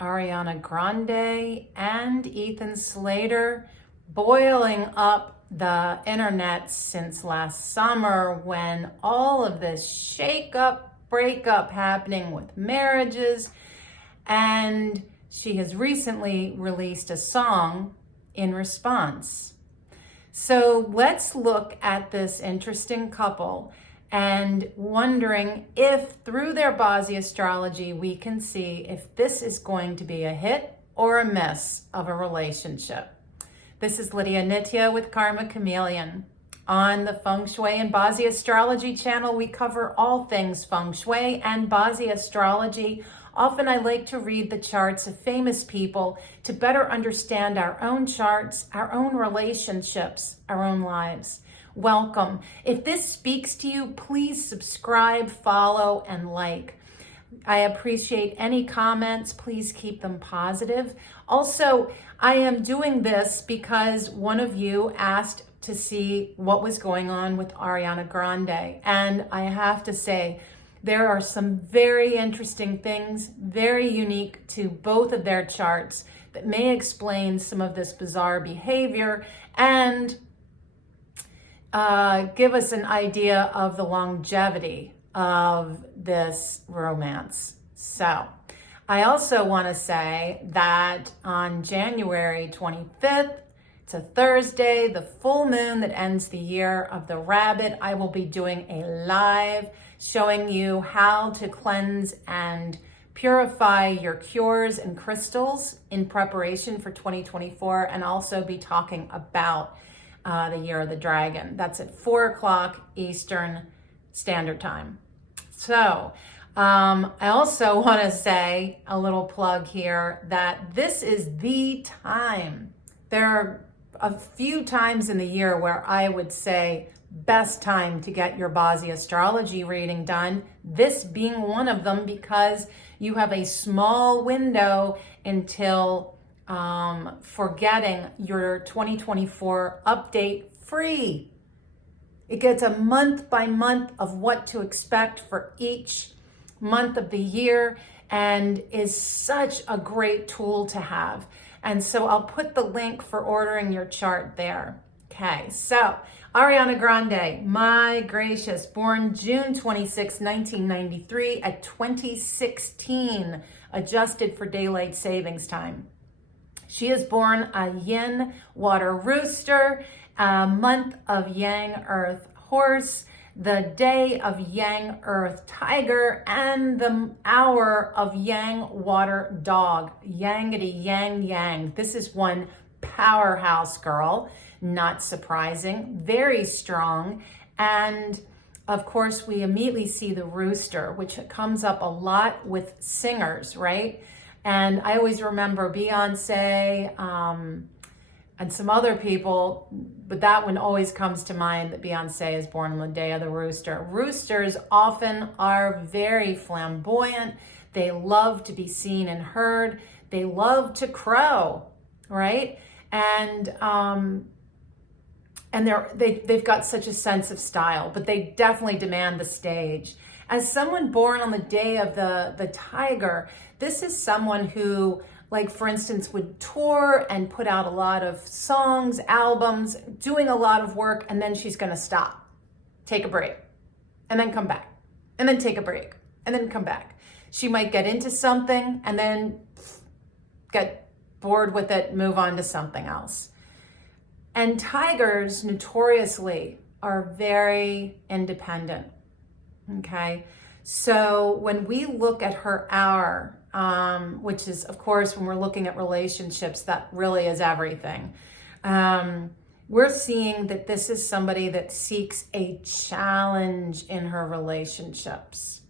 Ariana Grande and Ethan Slater boiling up the internet since last summer when all of this shake-up, breakup happening with marriages. And she has recently released a song in response. So let's look at this interesting couple and wondering if through their Bazi Astrology we can see if this is going to be a hit or a miss of a relationship. This is Lydia Nitya with Karma Chameleon. On the Feng Shui and Bazi Astrology channel, we cover all things Feng Shui and Bazi Astrology. Often I like to read the charts of famous people to better understand our own charts, our own relationships, our own lives. Welcome. If this speaks to you, please subscribe, follow, and like. I appreciate any comments. Please keep them positive. Also, I am doing this because one of you asked to see what was going on with Ariana Grande. And I have to say, there are some very interesting things, very unique to both of their charts that may explain some of this bizarre behavior and give us an idea of the longevity of this romance. So I also want to say that on January 25th, it's a Thursday, the full moon that ends the year of the rabbit, I will be doing a live showing you how to cleanse and purify your cures and crystals in preparation for 2024, and also be talking about the year of the dragon. That's at 4 o'clock Eastern Standard Time. So I also want to say a little plug here that this is the time. There are a few times in the year where I would say best time to get your Bazi Astrology reading done, this being one of them, because you have a small window until for getting your 2024 update free. It gets a month by month of what to expect for each month of the year and is such a great tool to have. And so I'll put the link for ordering your chart there. Okay, so Ariana Grande, my gracious, born June 26, 1993 at 2016, adjusted for daylight savings time. She is born a yin water rooster, a month of yang earth horse, the day of yang earth tiger, and the hour of yang water dog. Yangity yang yang. This is one powerhouse girl, not surprising, very strong. And of course, we immediately see the rooster, which comes up a lot with singers, right? And I always remember Beyonce and some other people, but that one always comes to mind, that Beyonce is born on the day of the rooster. Roosters often are very flamboyant. They love to be seen and heard. They love to crow, right? And they've got such a sense of style, but they definitely demand the stage. As someone born on the day of the tiger, this is someone who, like, for instance, would tour and put out a lot of songs, albums, doing a lot of work, and then she's going to stop, take a break, and then come back, and then take a break, and then come back. She might get into something and then get bored with it, move on to something else. And tigers notoriously are very independent, okay? So when we look at her hour, which is, of course, when we're looking at relationships, that really is everything. We're seeing that this is somebody that seeks a challenge in her relationships,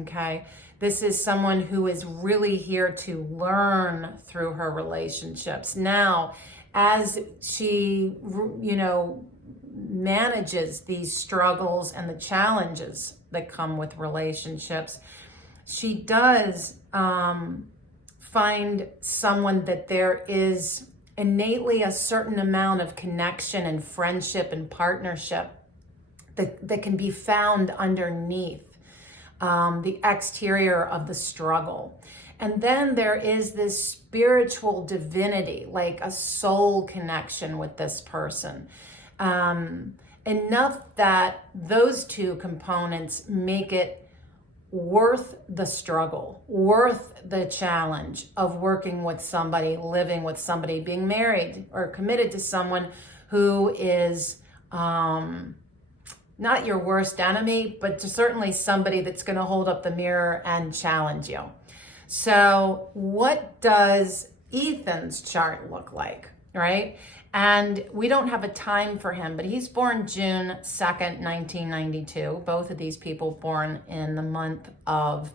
okay? This is someone who is really here to learn through her relationships. Now, as she, manages these struggles and the challenges that come with relationships, she does find someone that there is innately a certain amount of connection and friendship and partnership that can be found underneath the exterior of the struggle. And then there is this spiritual divinity, like a soul connection with this person. Enough that those two components make it worth the struggle, worth the challenge of working with somebody, living with somebody, being married or committed to someone who is not your worst enemy, but to certainly somebody that's going to hold up the mirror and challenge you. So what does Ethan's chart look like, right? And we don't have a time for him, but he's born June 2nd, 1992. Both of these people born in the month of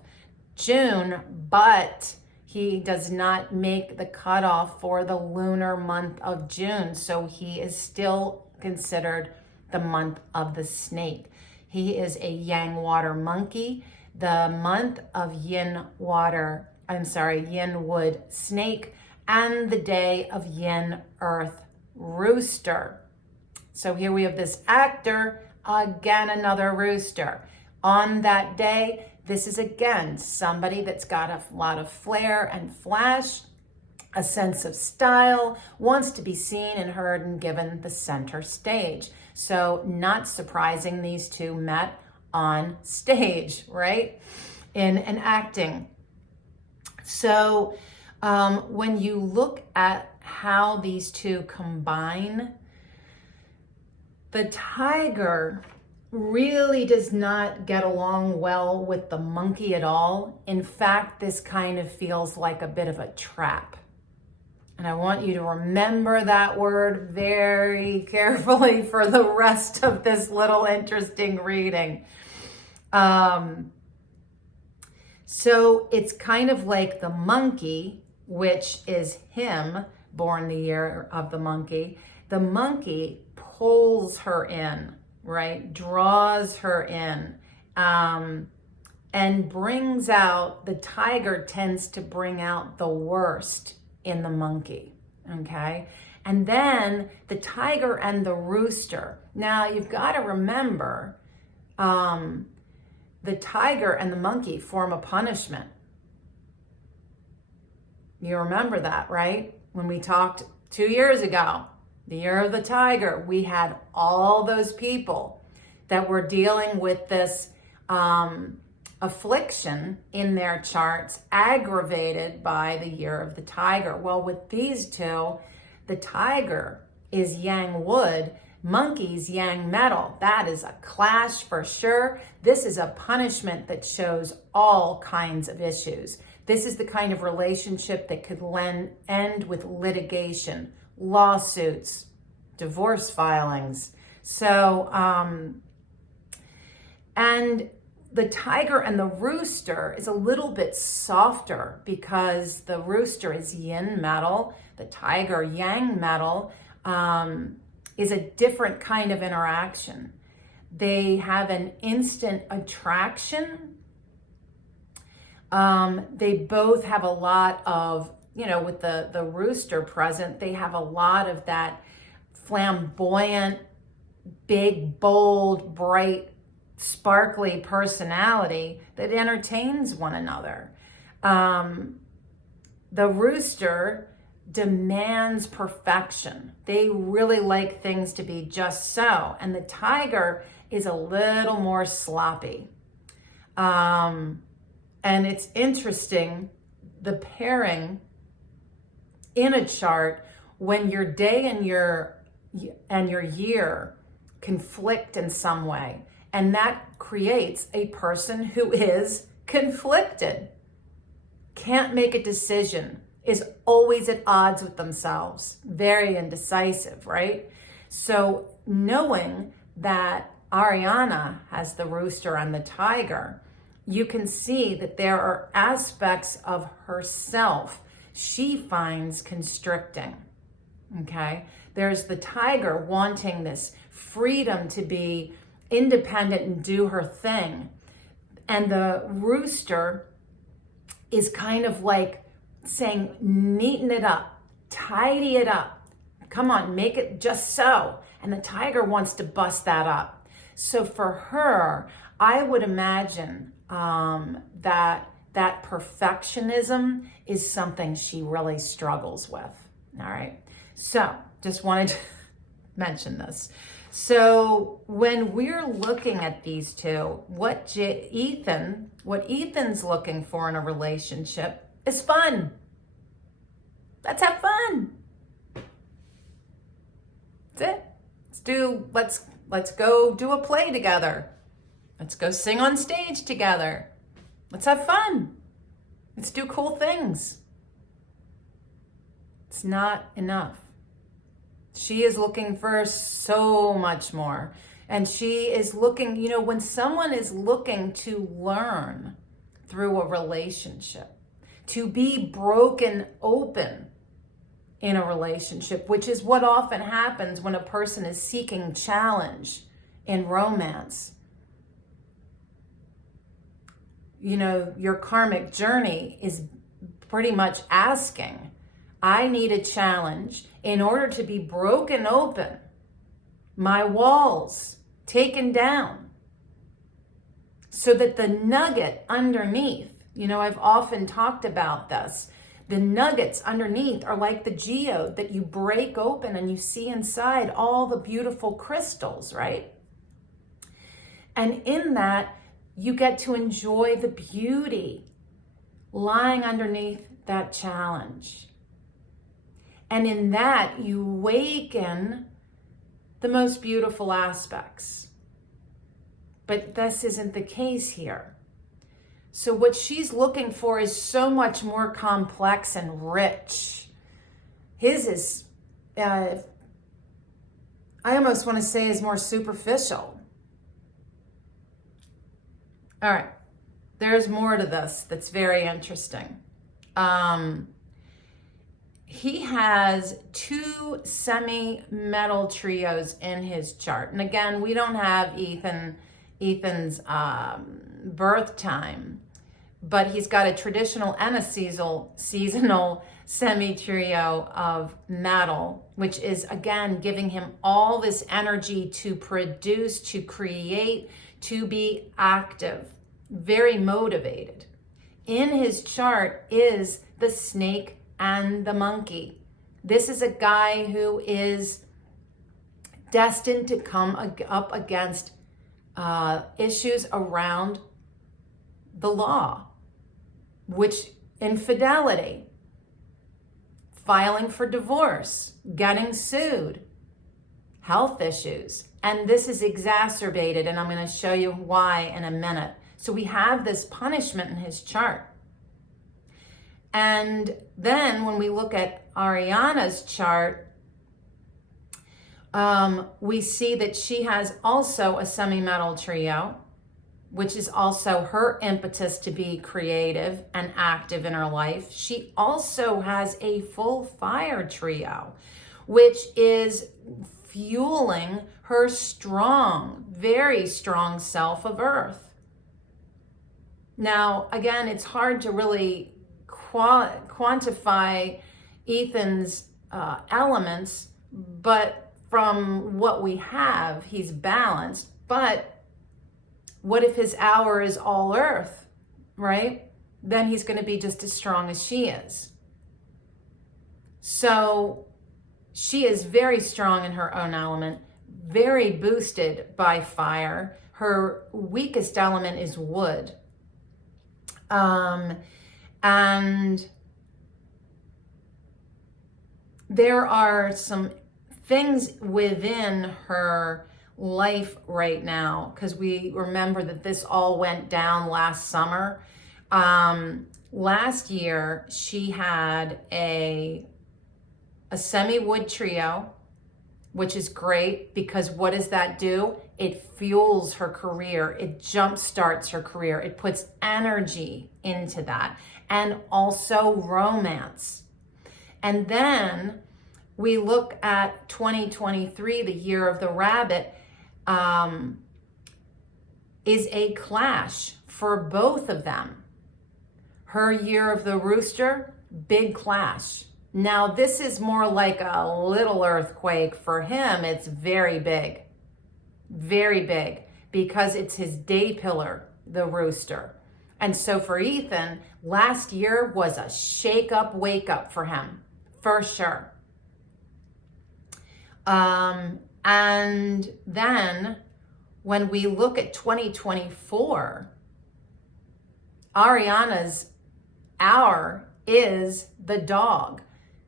June, but he does not make the cutoff for the lunar month of June. So he is still considered the month of the snake. He is a yang water monkey, the month of yin wood snake, and the day of yin earth rooster. So here we have this actor, again, another rooster. On that day, this is again somebody that's got a lot of flair and flash, a sense of style, wants to be seen and heard and given the center stage. So not surprising these two met on stage, right? In an acting. So when you look at how these two combine, the tiger really does not get along well with the monkey at all. In fact, this kind of feels like a bit of a trap. And I want you to remember that word very carefully for the rest of this little interesting reading. So it's kind of like the monkey, which is him, born the year of the monkey. The monkey pulls her in, right? Draws her in, and brings out, the tiger tends to bring out the worst in the monkey, okay? And then the tiger and the rooster. Now you've got to remember, the tiger and the monkey form a punishment. You remember that, right? When we talked 2 years ago, the year of the tiger, we had all those people that were dealing with this affliction in their charts, aggravated by the year of the tiger. Well, with these two, the tiger is yang wood, monkey's yang metal. That is a clash for sure. This is a punishment that shows all kinds of issues. This is the kind of relationship that could end with litigation, lawsuits, divorce filings. So, and the tiger and the rooster is a little bit softer because the rooster is yin metal, the tiger yang metal, is a different kind of interaction. They have an instant attraction. They both have a lot of, with the rooster present, they have a lot of that flamboyant, big, bold, bright, sparkly personality that entertains one another. The rooster demands perfection. They really like things to be just so. And the tiger is a little more sloppy. And it's interesting, the pairing in a chart, when your day and your year conflict in some way, and that creates a person who is conflicted, can't make a decision, is always at odds with themselves, very indecisive, right? So knowing that Ariana has the rooster and the tiger, you can see that there are aspects of herself she finds constricting, okay? There's the tiger wanting this freedom to be independent and do her thing. And the rooster is kind of like saying, neaten it up, tidy it up. Come on, make it just so. And the tiger wants to bust that up. So for her, I would imagine that that perfectionism is something she really struggles with. All right. So just wanted to mention this. So when we're looking at these two, what Ethan's looking for in a relationship is fun. Let's have fun. That's it. Let's go do a play together. Let's go sing on stage together. Let's have fun. Let's do cool things. It's not enough. She is looking for so much more. And she is looking, when someone is looking to learn through a relationship, to be broken open in a relationship, which is what often happens when a person is seeking challenge in romance. Your karmic journey is pretty much asking, I need a challenge in order to be broken open, my walls taken down, so that the nugget underneath, I've often talked about this, the nuggets underneath are like the geode that you break open and you see inside all the beautiful crystals, right? And in that, you get to enjoy the beauty lying underneath that challenge. And in that, you awaken the most beautiful aspects. But this isn't the case here. So what she's looking for is so much more complex and rich. His is, I almost want to say, is more superficial. All right, there's more to this that's very interesting. He has 2 semi-metal trios in his chart. And again, we don't have Ethan's birth time, but he's got a traditional and a seasonal semi-trio of metal, which is, again, giving him all this energy to produce, to create, to be active, very motivated. In his chart is the snake and the monkey. This is a guy who is destined to come up against issues around the law, which infidelity, filing for divorce, getting sued, health issues. And this is exacerbated, and I'm going to show you why in a minute. So we have this punishment in his chart. And then when we look at Ariana's chart, we see that she has also a semi-metal trio, which is also her impetus to be creative and active in her life. She also has a full fire trio, which is fueling her strong, very strong self of earth. Now, again, it's hard to really quantify Ethan's elements, but from what we have, he's balanced. But what if his hour is all earth, right? Then he's going to be just as strong as she is. So she is very strong in her own element, very boosted by fire. Her weakest element is wood. And there are some things within her life right now, because we remember that this all went down last summer. Last year, she had a semi-wood trio, which is great because what does that do? It fuels her career. It jumpstarts her career. It puts energy into that, and also romance. And then we look at 2023, the year of the rabbit, is a clash for both of them. Her year of the rooster, big clash. Now, this is more like a little earthquake. For him, it's very big, because it's his day pillar, the rooster. And so for Ethan, last year was a shake up, wake up for him, for sure. And then when we look at 2024, Ariana's hour is the dog.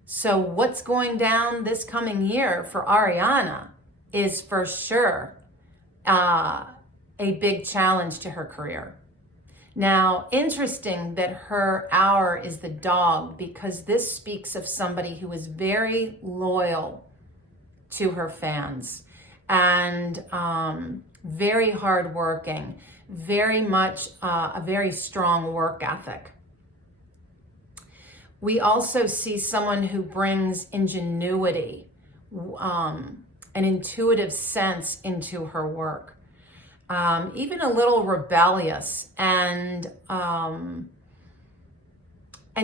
So what's going down this coming year for Ariana is for sure a big challenge to her career. Now, interesting that her hour is the dog, because this speaks of somebody who is very loyal to her fans and very hardworking, very much a very strong work ethic. We also see someone who brings ingenuity, an intuitive sense into her work. Even a little rebellious, and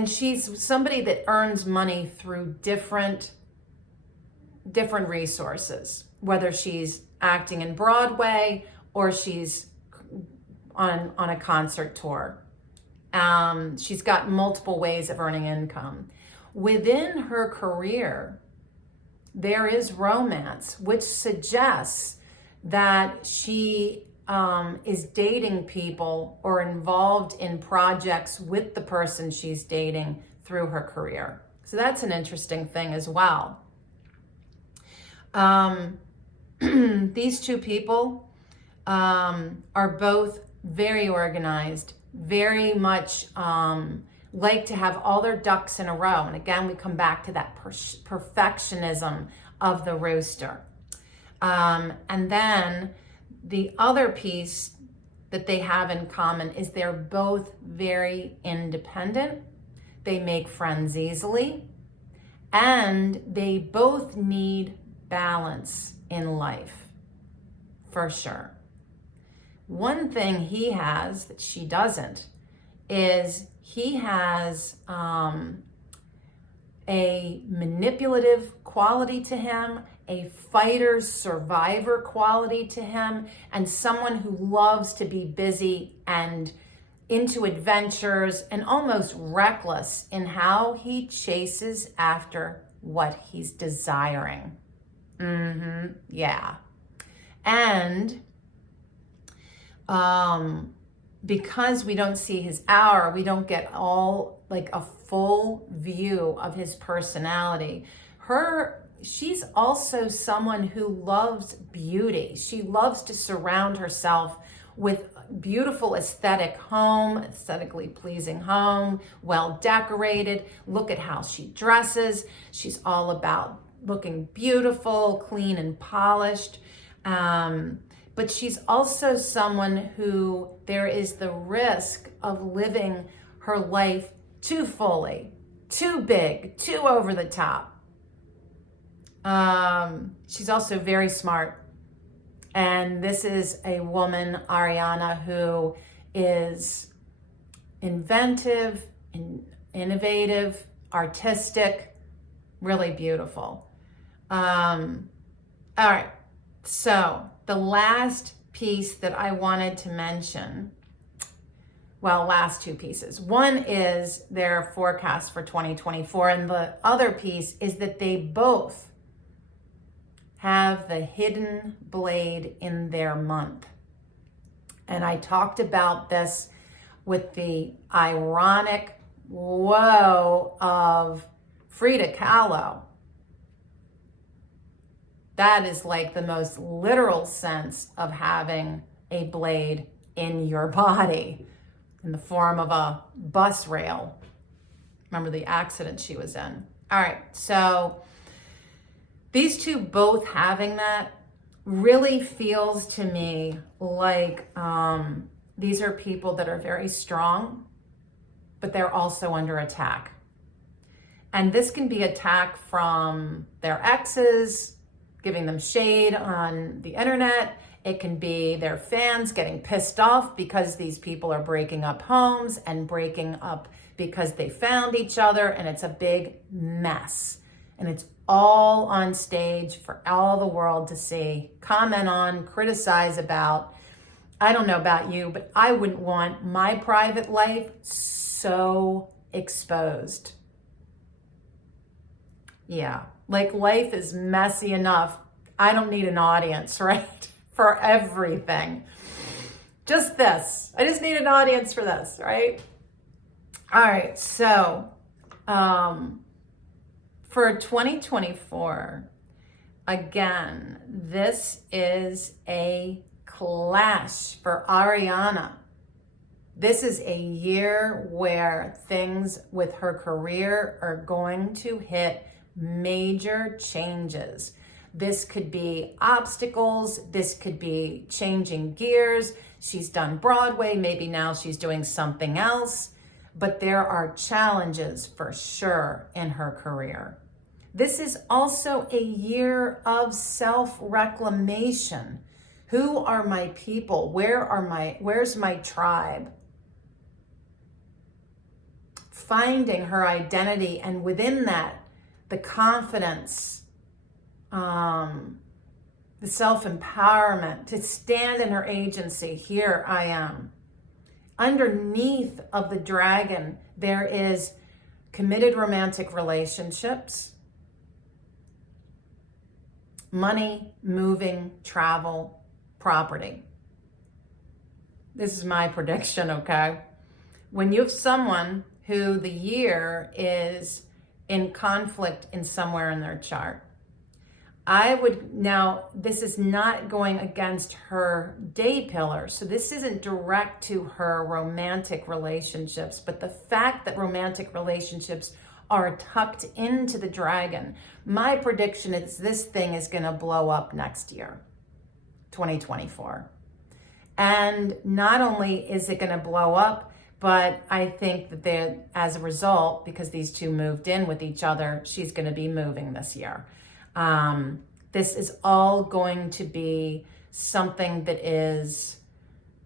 she's somebody that earns money through different resources, whether she's acting in Broadway or she's on a concert tour. She's got multiple ways of earning income. Within her career, there is romance, which suggests that she is dating people or involved in projects with the person she's dating through her career. So that's an interesting thing as well. These two people are both very organized, very much like to have all their ducks in a row. And again, we come back to that perfectionism of the rooster. And then the other piece that they have in common is they're both very independent. They make friends easily, and they both need balance in life, for sure. One thing he has that she doesn't is he has a manipulative quality to him, a fighter survivor quality to him, and someone who loves to be busy and into adventures and almost reckless in how he chases after what he's desiring. Yeah. And because we don't see his hour, we don't get all like a full view of his personality. She's also someone who loves beauty. She loves to surround herself with beautiful aesthetically pleasing home, well decorated. Look at how she dresses. She's all about looking beautiful, clean and polished. But she's also someone who there is the risk of living her life too fully, too big, too over the top. She's also very smart. And this is a woman, Ariana, who is inventive, innovative, artistic, really beautiful. All right. So the last piece that I wanted to mention, well, last two pieces. One is their forecast for 2024, and the other piece is that they both have the hidden blade in their month. And I talked about this with the ironic woe of Frida Kahlo. That is like the most literal sense of having a blade in your body in the form of a bus rail. Remember the accident she was in. All right, so these two both having that really feels to me like these are people that are very strong, but they're also under attack. And this can be attack from their exes, giving them shade on the internet. It can be their fans getting pissed off because these people are breaking up homes and breaking up because they found each other, and it's a big mess. And it's all on stage for all the world to see, comment on, criticize about. I don't know about you, but I wouldn't want my private life so exposed. Yeah, like life is messy enough. I don't need an audience, right? For everything. Just this. I just need an audience for this, right? All right, so for 2024, again, this is a clash for Ariana. This is a year where things with her career are going to hit major changes. This could be obstacles. This could be changing gears. She's done Broadway. Maybe now she's doing something else. But there are challenges for sure in her career. This is also a year of self-reclamation. Who are my people? Where's my tribe? Finding her identity, and within that, the confidence, the self-empowerment to stand in her agency. Here I am. Underneath of the dragon, there is committed romantic relationships, money, moving, travel, property. This is my prediction, okay? When you have someone who the year is in conflict in somewhere in their chart, this is not going against her day pillar. So this isn't direct to her romantic relationships, but the fact that romantic relationships are tucked into the dragon, my prediction is this thing is going to blow up next year, 2024. And not only is it going to blow up, but I think that as a result, because these two moved in with each other, she's going to be moving this year. This is all going to be something that is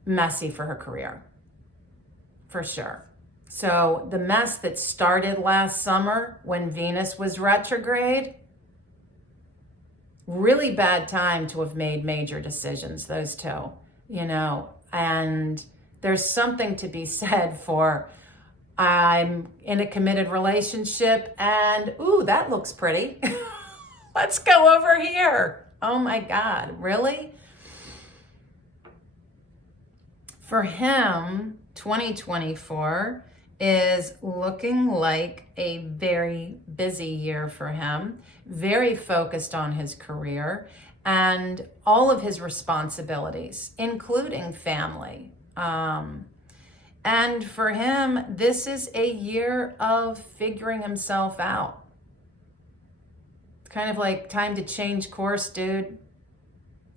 messy for her career, for sure. So the mess that started last summer when Venus was retrograde, really bad time to have made major decisions, those two, and there's something to be said for I'm in a committed relationship and, ooh, that looks pretty. Let's go over here. Oh my God, really? For him, 2024 is looking like a very busy year for him, very focused on his career and all of his responsibilities, including family. And for him, this is a year of figuring himself out. Kind of like time to change course, dude.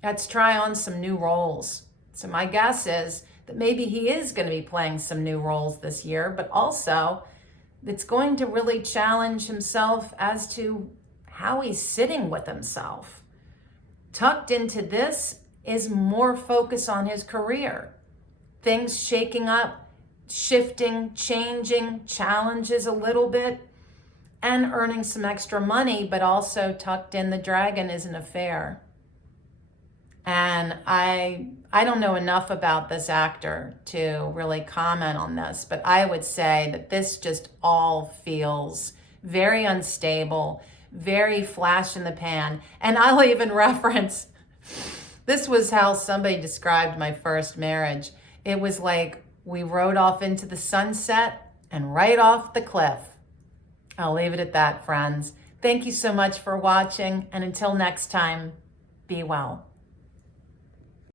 Let's try on some new roles. So my guess is that maybe he is going to be playing some new roles this year, but also it's going to really challenge himself as to how he's sitting with himself. Tucked into this is more focus on his career. Things shaking up, shifting, changing, challenges a little bit, and earning some extra money, but also tucked in the dragon is an affair. And I don't know enough about this actor to really comment on this, but I would say that this just all feels very unstable, very flash in the pan. And I'll even reference, this was how somebody described my first marriage. It was like we rode off into the sunset and right off the cliff. I'll leave it at that, friends. Thank you so much for watching, and until next time, be well.